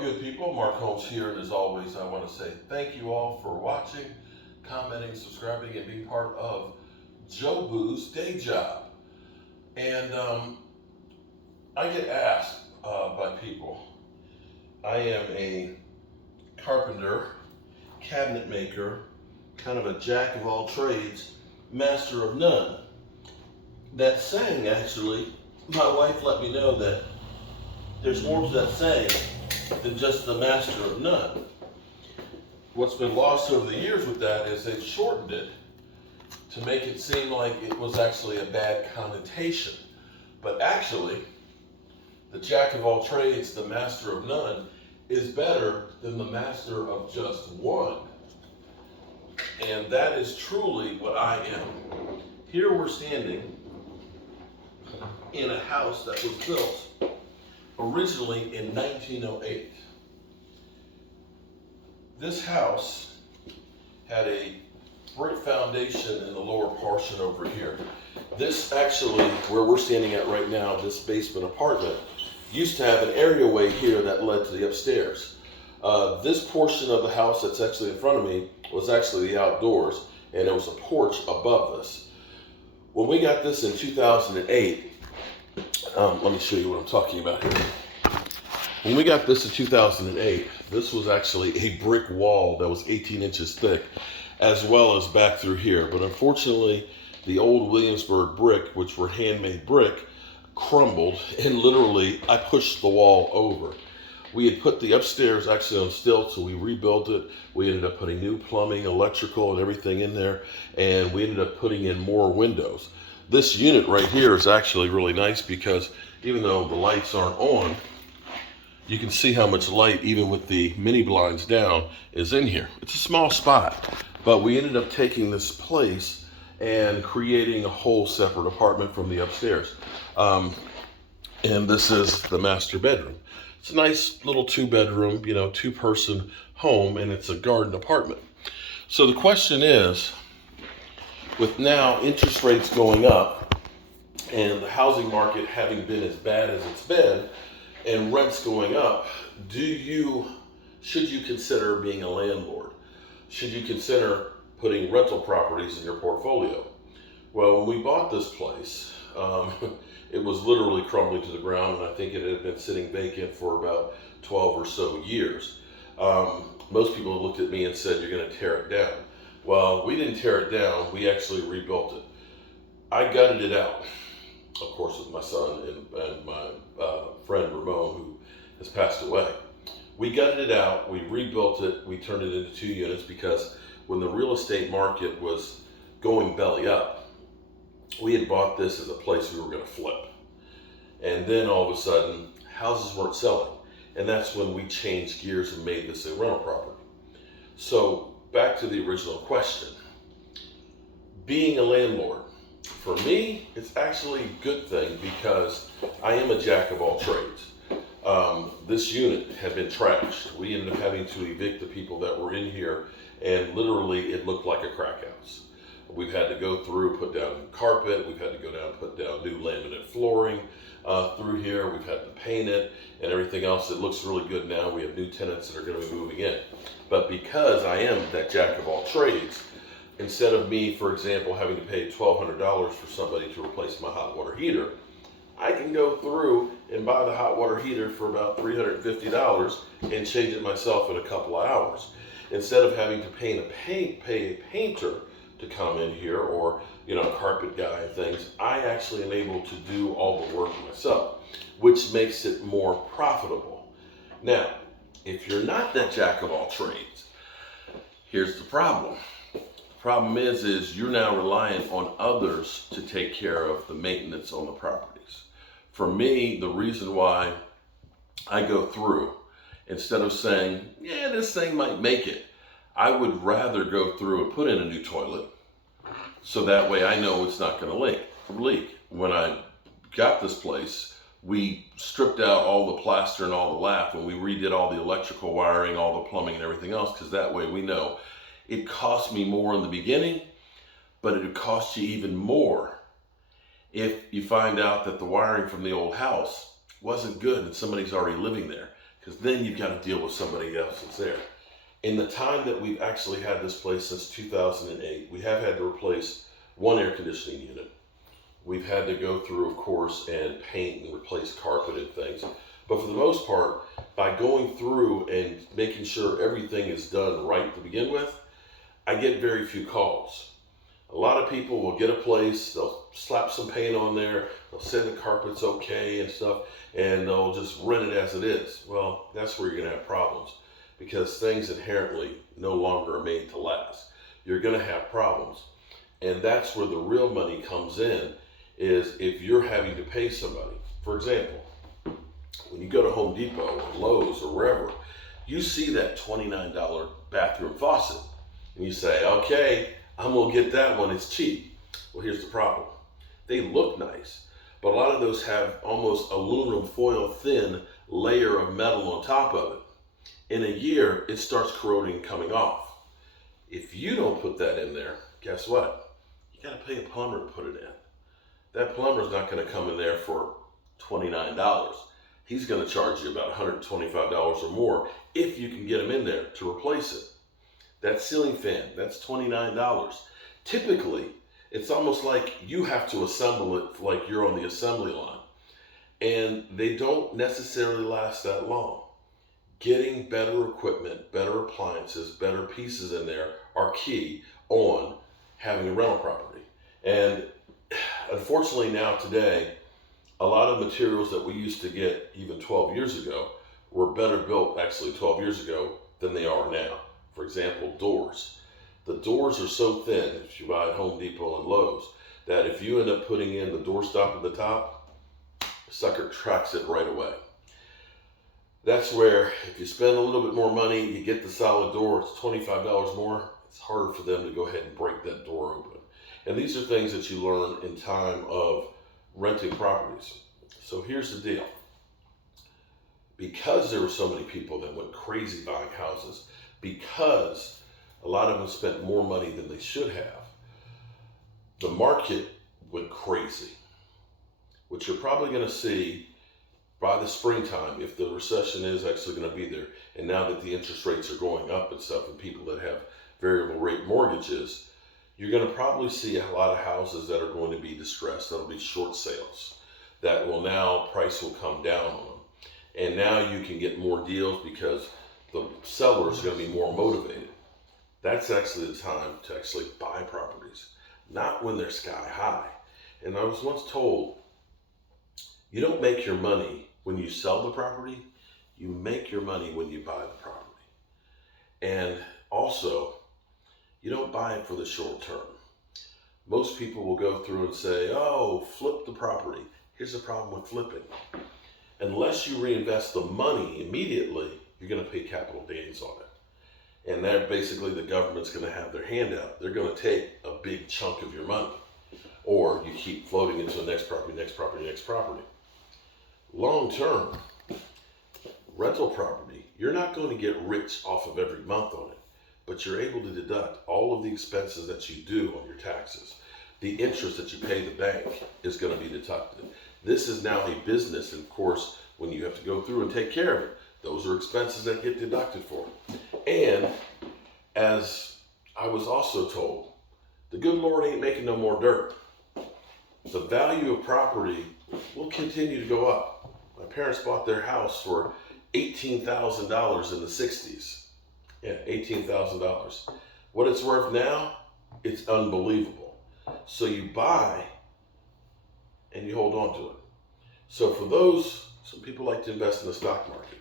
Hello, good people. Mark Holmes here, and as always, I want to say thank you all for watching, commenting, subscribing, and being part of Joe Boo's day job. And I get asked by people. I am a carpenter, cabinet maker, kind of a jack of all trades, master of none. That saying, actually, my wife let me know that there's more to that saying than just the master of none. What's been lost over the years with that is they've shortened it to make it seem like it was actually a bad connotation. But actually, the jack of all trades, the master of none, is better than the master of just one. And that is truly what I am. Here we're standing in a house that was built originally in 1908. This house had a brick foundation in the lower portion over here. This actually, where we're standing at right now, this basement apartment, used to have an areaway here that led to the upstairs. This portion of the house that's actually in front of me was actually the outdoors, and there was a porch above this. When we got this in 2008, let me show you what I'm talking about here. When we got this in 2008, this was actually a brick wall that was 18 inches thick, as well as back through here. But unfortunately, the old Williamsburg brick, which were handmade brick, crumbled, and literally I pushed the wall over. We had put the upstairs actually on stilts, so we rebuilt it. We ended up putting new plumbing, electrical, and everything in there, and we ended up putting in more windows. This unit right here is actually really nice because even though the lights aren't on, you can see how much light, even with the mini blinds down, is in here. It's a small spot, but we ended up taking this place and creating a whole separate apartment from the upstairs. And this is the master bedroom. It's a nice little 2-bedroom, 2-person home, and it's a garden apartment. So the question is, with now interest rates going up and the housing market having been as bad as it's been, and rents going up, should you consider being a landlord? Should you consider putting rental properties in your portfolio? Well, when we bought this place, it was literally crumbling to the ground, and I think it had been sitting vacant for about 12 or so years. Most people looked at me and said, "You're going to tear it down." Well, we didn't tear it down, we actually rebuilt it. I gutted it out, of course, with my son and my friend Ramon, who has passed away. We gutted it out, we rebuilt it, we turned it into 2 units because when the real estate market was going belly up, we had bought this as a place we were going to flip. And then all of a sudden, houses weren't selling. And that's when we changed gears and made this a rental property. So back to the original question. Being a landlord, for me, it's actually a good thing because I am a jack of all trades. This unit had been trashed. We ended up having to evict the people that were in here, and literally it looked like a crack house. We've had to go through, put down carpet, we've had to go down, put down new laminate flooring through here, we've had to paint it and everything else. It looks really good now. We have new tenants that are going to be moving in. But because I am that jack of all trades, instead of me, for example, having to pay $1,200 for somebody to replace my hot water heater, I can go through and buy the hot water heater for about $350 and change it myself in a couple of hours. Instead of having to pay a painter to come in here, or a carpet guy and things, I actually am able to do all the work myself, which makes it more profitable. Now, if you're not that jack of all trades, here's the problem. The problem is you're now reliant on others to take care of the maintenance on the properties. For me, the reason why I go through, instead of saying, yeah, this thing might make it, I would rather go through and put in a new toilet, so that way I know it's not going to leak. When I got this place, we stripped out all the plaster and all the lath, and we redid all the electrical wiring, all the plumbing and everything else, because that way we know it cost me more in the beginning, but it would cost you even more if you find out that the wiring from the old house wasn't good and somebody's already living there. because then you've got to deal with somebody else that's there. In the time that we've actually had this place since 2008, we have had to replace one air conditioning unit. We've had to go through, of course, and paint and replace carpet and things. But for the most part, by going through and making sure everything is done right to begin with, I get very few calls. A lot of people will get a place, they'll slap some paint on there, they'll say the carpet's okay and stuff, and they'll just rent it as it is. Well, that's where you're going to have problems, because things inherently no longer are made to last. You're going to have problems. And that's where the real money comes in, is if you're having to pay somebody. For example, when you go to Home Depot or Lowe's or wherever, you see that $29 bathroom faucet, and you say, okay, I'm gonna get that one, it's cheap. Well, here's the problem. They look nice, but a lot of those have almost aluminum foil thin layer of metal on top of it. In a year, it starts corroding and coming off. If you don't put that in there, guess what? You gotta pay a plumber to put it in. That plumber's not gonna come in there for $29. He's gonna charge you about $125 or more if you can get him in there to replace it. That ceiling fan, that's $29. Typically, it's almost like you have to assemble it like you're on the assembly line. And they don't necessarily last that long. Getting better equipment, better appliances, better pieces in there are key on having a rental property. And unfortunately now today, a lot of materials that we used to get even 12 years ago were better built actually 12 years ago than they are now. For example, doors. The doors are so thin, if you buy at Home Depot and Lowe's, that if you end up putting in the doorstop at the top, the sucker tracks it right away. That's where if you spend a little bit more money, you get the solid door, it's $25 more, it's harder for them to go ahead and break that door open. And these are things that you learn in time of renting properties. So here's the deal. Because there were so many people that went crazy buying houses, because a lot of them spent more money than they should have, the market went crazy, which you're probably going to see by the springtime if the recession is actually going to be there. And now that the interest rates are going up and stuff, and people that have variable rate mortgages, you're going to probably see a lot of houses that are going to be distressed. That'll be short sales. That will now, price will come down on them. And now you can get more deals because the seller is going to be more motivated. That's actually the time to actually buy properties, not when they're sky high. And I was once told, you don't make your money when you sell the property, you make your money when you buy the property. And also, you don't buy it for the short term. Most people will go through and say, oh, flip the property. Here's the problem with flipping. Unless you reinvest the money immediately, you're going to pay capital gains on it. And that basically the government's going to have their hand out. They're going to take a big chunk of your money. Or you keep floating into the next property, next property, next property. Long term, rental property, you're not going to get rich off of every month on it, but you're able to deduct all of the expenses that you do on your taxes. The interest that you pay the bank is going to be deducted. This is now a business, and of course, when you have to go through and take care of it, those are expenses that get deducted for. And as I was also told, the good Lord ain't making no more dirt. The value of property will continue to go up. My parents bought their house for $18,000 in the 60s. Yeah, $18,000. What it's worth now, it's unbelievable. So you buy and you hold on to it. So for those, some people like to invest in the stock market.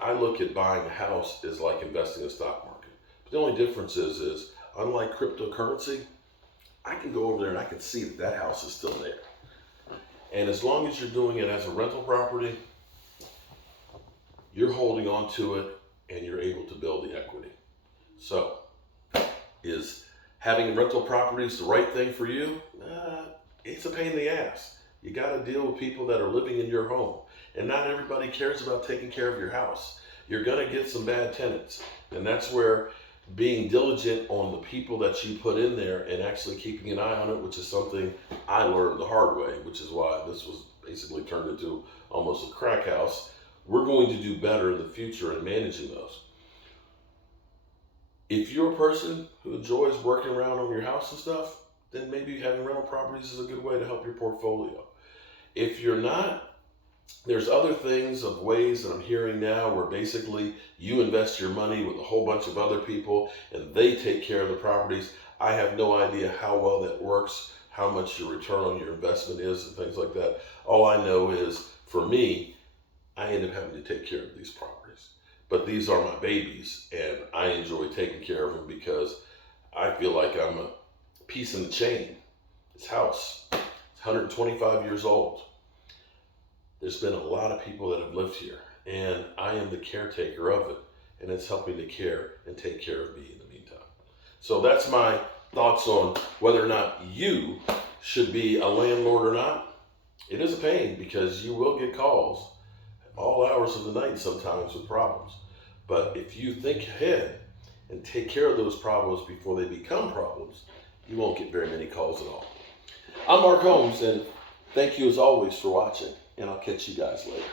I look at buying a house as like investing in the stock market. But the only difference is unlike cryptocurrency, I can go over there and I can see that that house is still there. And as long as you're doing it as a rental property, you're holding on to it and you're able to build the equity. So, is having rental properties the right thing for you? It's a pain in the ass. You got to deal with people that are living in your home. And not everybody cares about taking care of your house. You're going to get some bad tenants. And that's where being diligent on the people that you put in there and actually keeping an eye on it, which is something I learned the hard way, which is why this was basically turned into almost a crack house, we're going to do better in the future in managing those. If you're a person who enjoys working around on your house and stuff, then maybe having rental properties is a good way to help your portfolio. If you're not, there's other things of ways that I'm hearing now where basically you invest your money with a whole bunch of other people and they take care of the properties. I have no idea how well that works, how much your return on your investment is and things like that. All I know is, for me, I end up having to take care of these properties. But these are my babies and I enjoy taking care of them because I feel like I'm a piece in the chain. This house, it's 125 years old. There's been a lot of people that have lived here, and I am the caretaker of it, and it's helping to care and take care of me in the meantime. So that's my thoughts on whether or not you should be a landlord or not. It is a pain because you will get calls all hours of the night sometimes with problems. But if you think ahead and take care of those problems before they become problems, you won't get very many calls at all. I'm Mark Holmes, and thank you as always for watching, and I'll catch you guys later.